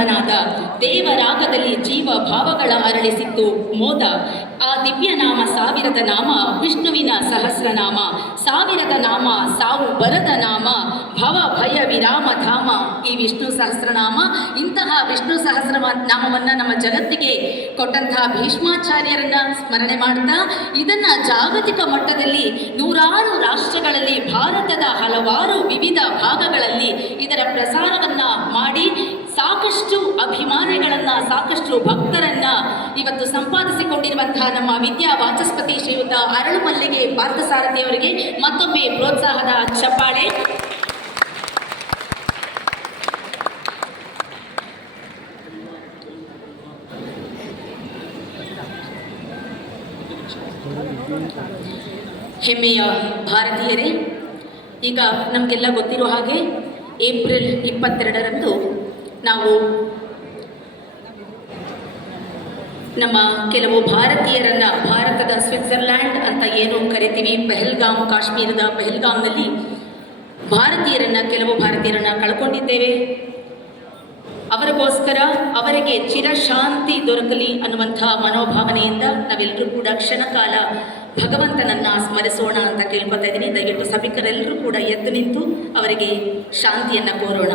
ನಾದ ದೇವರಾಗದಲ್ಲಿ ಜೀವ ಭಾವಗಳ ಅರಳಿಸಿತ್ತು ಮೋದ. ಆ ದಿವ್ಯ ನಾಮ ಸಾವಿರದ ನಾಮ ವಿಷ್ಣುವಿನ ಸಹಸ್ರನಾಮ. ಸಾವಿರದ ನಾಮ ಸಾವು ಬರದ ನಾಮ ಭವ ಭಯ ವಿರಾಮ ಧಾಮ. ಈ ವಿಷ್ಣು ಸಹಸ್ರನಾಮ, ಇಂತಹ ವಿಷ್ಣು ಸಹಸ್ರ ನಾಮವನ್ನು ನಮ್ಮ ಜಗತ್ತಿಗೆ ಕೊಟ್ಟಂತಹ ಭೀಷ್ಮಾಚಾರ್ಯರನ್ನ ಸ್ಮರಣೆ ಮಾಡ್ತಾ ಇದನ್ನ ಜಾಗತಿಕ ಮಟ್ಟದಲ್ಲಿ ನೂರಾರು ರಾಷ್ಟ್ರಗಳಲ್ಲಿ, ಭಾರತದ ಹಲವಾರು ವಿವಿಧ ಭಾಗಗಳಲ್ಲಿ ಇದರ ಪ್ರಸಾರವನ್ನ ಮಾಡಿ ಸಾಕಷ್ಟು ಅಭಿಮಾನಿಗಳನ್ನು, ಸಾಕಷ್ಟು ಭಕ್ತರನ್ನ ಇವತ್ತು ಸಂಪಾದಿಸಿಕೊಂಡಿರುವಂತಹ ನಮ್ಮ ವಿದ್ಯಾ ವಾಚಸ್ಪತಿ ಶ್ರೀಯುತ ಅರಳು ಮಲ್ಲಿಗೆ ಪಾರ್ಥಸಾರಥಿಯವರಿಗೆ ಮತ್ತೊಮ್ಮೆ ಪ್ರೋತ್ಸಾಹದ ಚಪ್ಪಾಳೆ. ಹೆಮ್ಮೆಯ ಭಾರತೀಯರೇ, ಈಗ ನಮಗೆಲ್ಲ ಗೊತ್ತಿರೋ ಹಾಗೆ ಏಪ್ರಿಲ್ 22ರಂದು ನಾವು ನಮ್ಮ ಕೆಲವು ಭಾರತೀಯರನ್ನ, ಭಾರತದ ಸ್ವಿಟ್ಜರ್ಲ್ಯಾಂಡ್ ಅಂತ ಏನು ಕರಿತೀವಿ, ಪೆಹಲ್ಗಾಮ್, ಕಾಶ್ಮೀರದ ಪೆಹಲ್ಗಾಮ್ನಲ್ಲಿ ಕೆಲವು ಭಾರತೀಯರನ್ನ ಕಳ್ಕೊಂಡಿದ್ದೇವೆ. ಅವರಿಗೋಸ್ಕರ ಅವರಿಗೆ ಚಿರಶಾಂತಿ ದೊರಕಲಿ ಅನ್ನುವಂಥ ಮನೋಭಾವನೆಯಿಂದ ನಾವೆಲ್ಲರೂ ಕೂಡ ಕ್ಷಣಕಾಲ ಭಗವಂತನನ್ನ ಸ್ಮರಿಸೋಣ ಅಂತ ಕೇಳ್ಕೊತಾ ಇದ್ದೀನಿ. ದಯವಿಟ್ಟು ಸಭಿಕರೆಲ್ಲರೂ ಕೂಡ ಎದ್ದು ನಿಂತು ಅವರಿಗೆ ಶಾಂತಿಯನ್ನು ಕೋರೋಣ.